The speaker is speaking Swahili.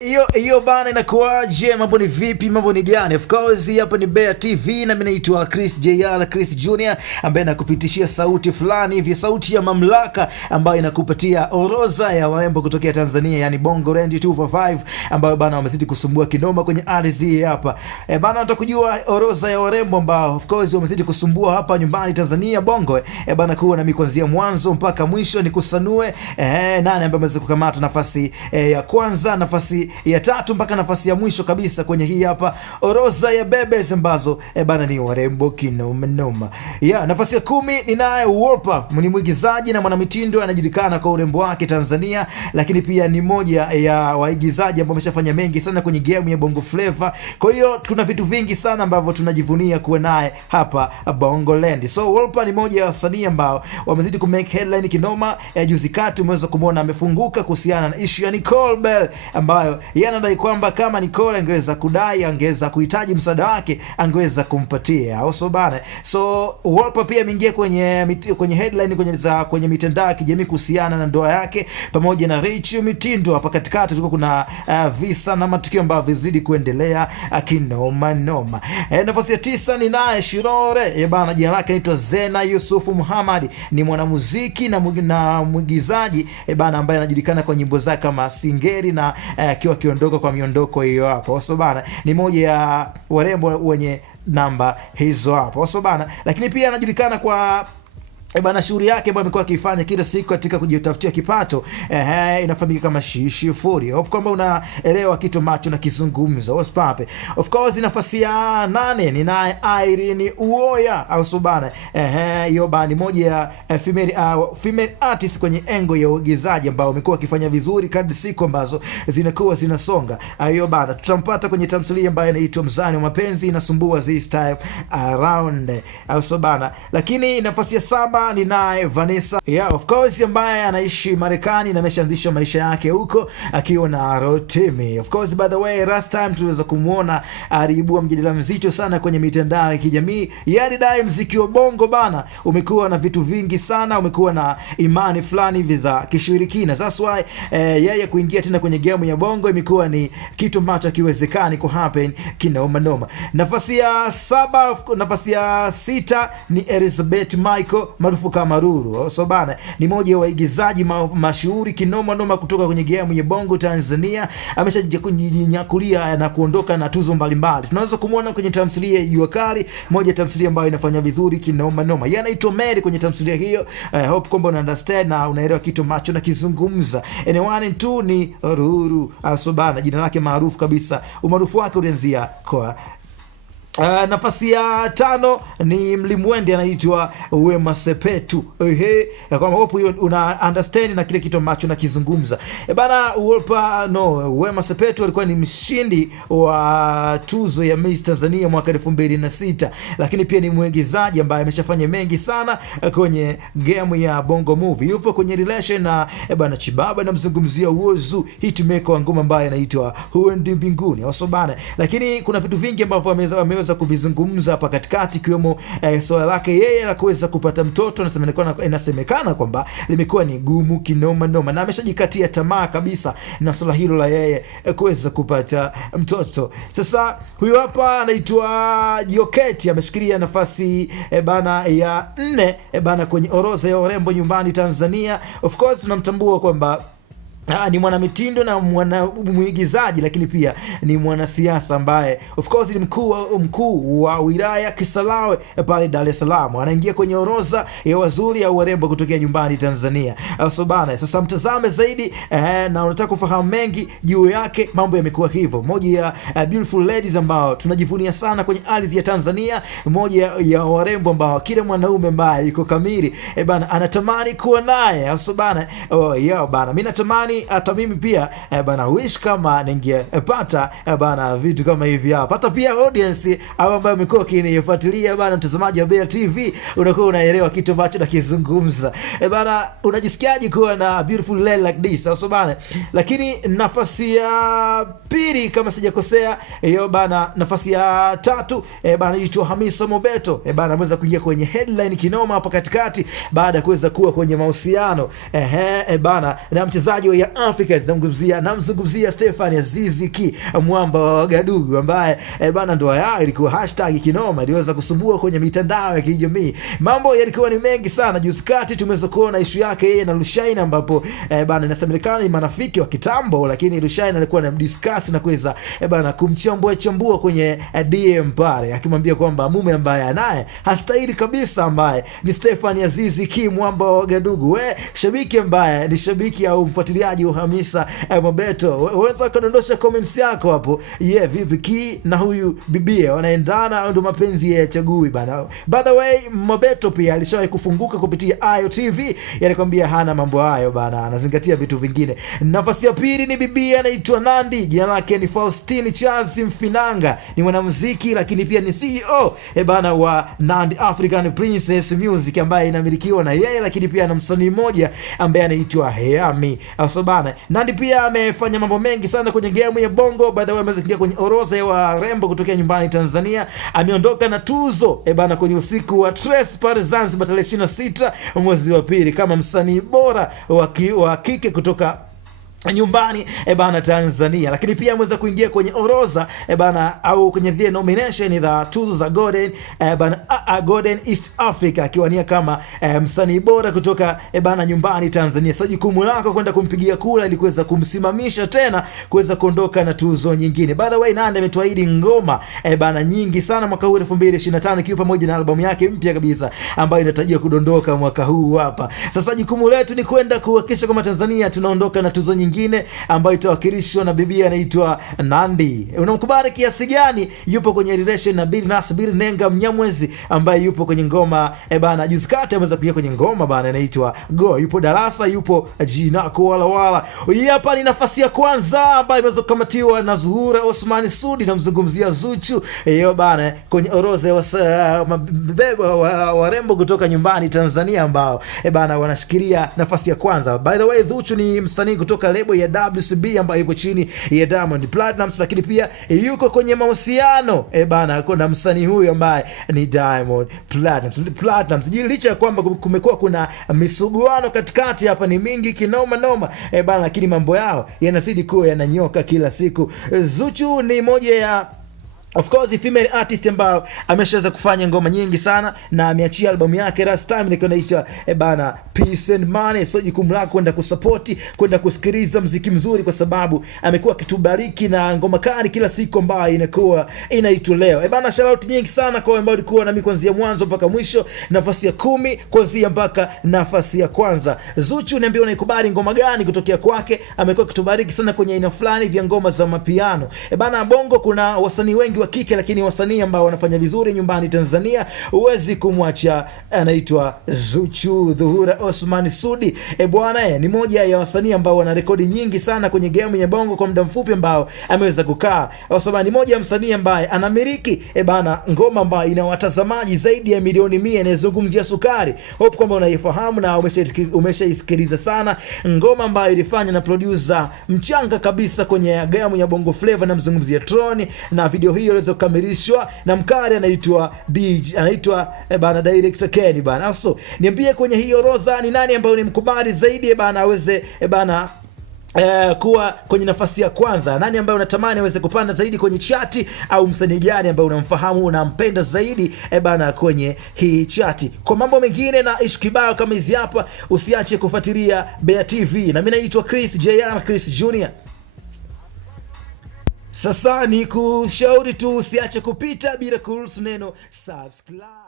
Iyo bana, inakuaje? Mambo ni vipi? Mambo ni gani? Of course hapa ni Bea TV na mimi naitwa Chris JR, Chris Junior, ambaye nakupitishia sauti fulani hivi, sauti ya mamlaka ambayo inakupatia orodha ya warembo kutokea Tanzania, yani Bongo Rendi 245, ambayo bana wamezidi kusumbua kinoma kwenye ardhi hapa. Bana utakujua orodha ya warembo ambao of course wamezidi kusumbua hapa nyumbani Tanzania Bongo. Bana kuwa na kuanzia mwanzo mpaka mwisho, ni kusanue nani ambaye ameweza kukamata nafasi ya kwanza, nafasi ya tatu mpaka nafasi ya mwisho kabisa kwenye hii hapa orodha ya bebes ambazo bana ni warembo kinoma noma. Nafasi ya 10 ni naye Wolper, ni mwigizaji na mwanamitindo anajulikana kwa urembo wake Tanzania, lakini pia ni moja ya waigizaji ambao wameshafanya mengi sana kwenye game ya Bongo Flava. Kwa hiyo kuna vitu vingi sana ambavyo tunajivunia kuwa naye hapa Bongo Land. So Wolper ni moja ya wasanii ambao wamezidi ku make headline kinoma. Juzi kati umeweza kumuona amefunguka kuhusiana na issue ya Nicole Bell, ambayo yeye anadai kwamba kama Nicole angeweza kudai, angeweza kuhitaji msaada wake, angeweza kumpatia au so bana. So Wolper pia ameingia kwenye headline kwenye mitandao ya kijamii kuhusiana na ndoa yake pamoja na Rich Mitindo. Hapa katikati tulikuwa kuna visa na matukio ambayo vizidi kuendelea kinoma noma. Nafasi ya 9 ni naye Shirore bana, jina lake anaitwa Zena Yusufu Muhammad, ni mwanamuziki na mwigizaji bana, ambaye anajulikana kwa nyimbo zake kama Singeri na akiwa kiondoka kwa miondoko hiyo hapo. So bana ni moja ya warembo wenye namba hizo hapo. So bana, lakini pia anajulikana kwa bana shughuli yake ambayo amekuwa akifanya kila siku katika kujitafutia kipato. Inafahamika kama Shishi Furi. Hope kwamba unaelewa kitu macho na kizungumza. Wasipape. Of course nafasi ya 8 ni naye Irene Uwoya au Subana. Hiyo bani moja ya female artist kwenye engo ya uigizaji ambao amekuwa akifanya vizuri kadri siku ambazo zinakuwa zinasonga. Hiyo bana tutampata kwenye tamthilia ambayo inaitwa Mzani wa Mapenzi, inasumbua this time around au Subana. Lakini nafasi ya 7 ni naye Vanessa, of course, ambaye anaishi Marekani na ameshaanzisha maisha yake huko akiwa na Rotimi. Of course, by the way, last time tuliweza kumuona aliibua mjadala mzito sana kwenye mitandao ya kijamii. Yalidai muziki wa Bongo bana umekuwa na vitu vingi sana, umekuwa na imani fulani hivi za kishirikina. That's why yeye kuingia tena kwenye game ya Bongo imekuwa ni kitu ambacho hakiwezekani ku happen kinoma noma. Nafasi ya 6 ni Elizabeth Michael maarufu kama Ruru. So bana ni moja ya waigizaji mashuhuri kinoma noma kutoka kwenye game ya Bongo Tanzania. Ameshajinyakulia na kuondoka na tuzo mbalimbali. Tunaweza kumuona kwenye tamthilia ya Jua Kali, moja tamthilia ambayo inafanya vizuri kinoma noma. Yeye anaitwa Mary kwenye tamthilia hiyo. Hope kwamba una understand na unaelewa kitu macho na kizungumza. Anyone tu ni Ruru. So bana jina lake maarufu kabisa. Umaarufu wake ulianzia kwa nafasi ya 5 ni mlimwende anaitwa Wema Sepetu. Kama hope una understand na kile kitu ambacho nakizungumza. Bana Wolper Wema Sepetu alikuwa ni mshindi wa tuzo ya Miss Tanzania mwaka 2006, lakini pia ni mwigizaji ambaye ameshafanya mengi sana kwenye game ya Bongo Movie. Yupo kwenye relation na bana Chibaba, na mzungumzia Wozu hitmaker wa ngoma ambaye anaitwa Huendi Mbinguni. Also bana, lakini kuna vitu vingi ambavyo ameweza kuvizungumza hapa katikati, kiwemo swala lake yeye la kuweza kupata mtoto. Inasemekana kwamba limekuwa ni gumu kinoma noma, na ameshajikatia tamaa kabisa na swala hilo la yeye kuweza kupata mtoto. Sasa huyu hapa anaitwa Joketi, ameshikilia nafasi bana ya 4 bana kwenye orodha ya warembo nyumbani Tanzania. Of course tunamtambua kwamba ni mwanamitindo na mwigizaji, lakini pia ni mwanasiasa ambaye of course ni mkuu wa wilaya Kisarawe pale Dar es Salaam. Anaingia kwenye orodha ya wazuri au warembo kutokea nyumbani Tanzania. So bana, sasa mtazame zaidi na unataka kufahamu mengi juu yake, mambo yamekuwa hivyo. Moja ya beautiful ladies ambao tunajivunia sana kwenye ardhi ya Tanzania, moja ya warembo ambao kila mwanaume ambaye yuko kamili bana anatamani kuwa naye. So bana bana mimi natamani hata mimi pia bana wish kama ningepata bana vitu kama hivi hapa. Hata pia audience au ambao umekuwa kinifuatilia bana, mtazamaji wa Bea TV, unakuwa unaelewa kitu ambacho nakizungumza. Bana unajisikiaje kuwa na beautiful lady like this? So bana, lakini nafasi ya 2 kama sijakosea hiyo bana, nafasi ya 3 bana anaitwa Hamisa Mobeto bana, ameweza kuingia kwenye headline kinoma hapa katikati baada ya kuweza kuwa kwenye mahusiano bana na mchezaji wa ya Africa. Namzungumzia Stephanie Aziz Ki, mwamba wa Wagadugu, ambaye bana ndoa yao ilikuwa hashtag kinoma, iliweza kusumbua kwenye mitandao ya kijamii. Mambo yalikuwa ni mengi sana. Juzi kati tumeweza kuona issue yake yeye na Rushaina, ambapo bana inasemekana ni marafiki wa kitambo, lakini Rushaina alikuwa anamdiscuss na kuweza bana kumchambua kwenye DM pale, akimwambia kwamba mume ambaye anaye hastahili kabisa, ambaye ni Stephanie Aziz Ki, mwamba wa Wagadugu. Shabiki ambaye ni shabiki au mfuatiliaji wa Hamisa Mobeto, unaweza kudondosha comments yako hapo. Vipi Ki na huyu bibie wanaendana au ndo mapenzi ya chagui bana? By the way, Mobeto pia alishawahi kufunguka kupitia IOTV, yalikwambia hana mambo hayo bana, anazingatia vitu vingine. Nafasi ya pili ni bibie anaitwa Nandi, jina lake ni Faustine Charles Mfinanga, ni mwanamuziki lakini pia ni CEO bana wa Nandi African Princess Music, ambaye inamilikiwa na yeye, lakini pia na msanii mmoja ambaye anaitwa Heami. Also bana, Nandi pia amefanya mambo mengi sana kwenye game ya Bongo. By the way, ameingia kwenye orodha ya warembo kutokea nyumbani Tanzania. Ameondoka na tuzo bana kwenye usiku wa Tres pale Zanzibar tarehe 26 mwezi wa pili kama msanii bora wa kike kutoka nyumbani bana Tanzania. Lakini pia ameweza kuingia kwenye orodha bana, au kwenye the nomination za tuzo za Golden bana Golden East Africa, akiwania kama msanii bora kutoka bana nyumbani Tanzania. Sasa jukumu lako kwenda kumpigia kula ili kuweza kumsimamisha tena kuweza kuondoka na tuzo nyingine. By the way, Nandi ametuahidi ngoma bana nyingi sana mwaka huu 2025, ikiwa pamoja na albamu yake mpya kabisa ambayo inatarajia kudondoka mwaka huu hapa. Sasa jukumu letu ni kwenda kuhakikisha kama Tanzania tunaondoka na tuzo nyingine ambayo itawakilishwa na bibi anaitwa Nandi. Unamkubali kiasi gani? Yupo kwenye relation na Bill Nenga Mnyamwezi, ambaye yupo kwenye ngoma bana juzi kati ameweza kuja kwenye ngoma bana inaitwa Go. Yupo Darasa, yupo Jina kwa wala. Hapa ni nafasi ya kwanza ambayo imeweza kukamatiwa na Zuhura Osman Sudi, namzungumzia Zuchu bana kwenye orodha wa warembo kutoka nyumbani Tanzania ambao bana wanashikilia nafasi ya kwanza. By the way, Zuchu ni msanii kutoka lebo ya WCB ambayo ipo chini ya Diamond Platnumz, lakini pia yuko kwenye mahusiano bana kuna msanii huyu ambaye ni Diamond Platnumz. Licha ya kwamba kumekuwa kuna misuguano katikati hapa ni mingi kinoma bana, lakini mambo yao yanazidi kuwa yananyoka kila siku. Zuchu ni moja ya of course female artist ambao ameshaweza kufanya ngoma nyingi sana, na ameachia albamu yake last time ilikuwa inaitwa bana Peace and Money. So jukumu lako kwenda kusupport, kwenda kusikiliza muziki mzuri, kwa sababu amekuwa akitubariki na ngoma kali kila siku ambayo inakuwa inaitolewa bana. Shout out nyingi sana kwa ambao walikuwa nami kuanzia mwanzo mpaka mwisho, nafasi ya 10 kuanzia mpaka nafasi ya kwanza. Zuchu, niambie unaikubali ngoma gani kutokea kwake? Amekuwa akitubariki sana kwenye aina fulani vya ngoma za mapiano bana. Bongo kuna wasanii wengi wa kike, lakini wasanii ambao wanafanya vizuri nyumbani Tanzania huwezi kumwacha anaitwa Zuchu. Zuhura Osman Sudi bwana ni moja ya wasanii ambao wana rekodi nyingi sana kwenye game ya Bongo kwa muda mfupi ambao ameweza kukaa. Osman ni moja ya msanii ambaye anamiliki bana ngoma ambayo ina watazamaji zaidi ya milioni 100, inazungumzia Sukari. Hope kwamba unaifahamu na umeshaisikiliza sana ngoma ambayo ilifanya na producer mchanga kabisa kwenye game ya Bongo Flava, na mzungumzia Tron, na video hiyo iliweza kukamilishwa na mkari anaitwa bana director Kenny bana. So niambie kwenye hiyo roza ni nani ambaye unimkubali zaidi bana aweze bana kuwa kwenye nafasi ya kwanza? Nani ambaye unatamani aweze kupanda zaidi kwenye chati, au msanii gani ambaye unamfahamu unampenda zaidi bana kwenye hii chati? Kwa mambo mengine na ishu kibao kama hizi hapa, usiache kufuatilia Bea TV, na mimi naitwa Chris JR, Chris Junior. Sasa ni kushauri tu usiache kupita bila kuruhusu neno subscribe.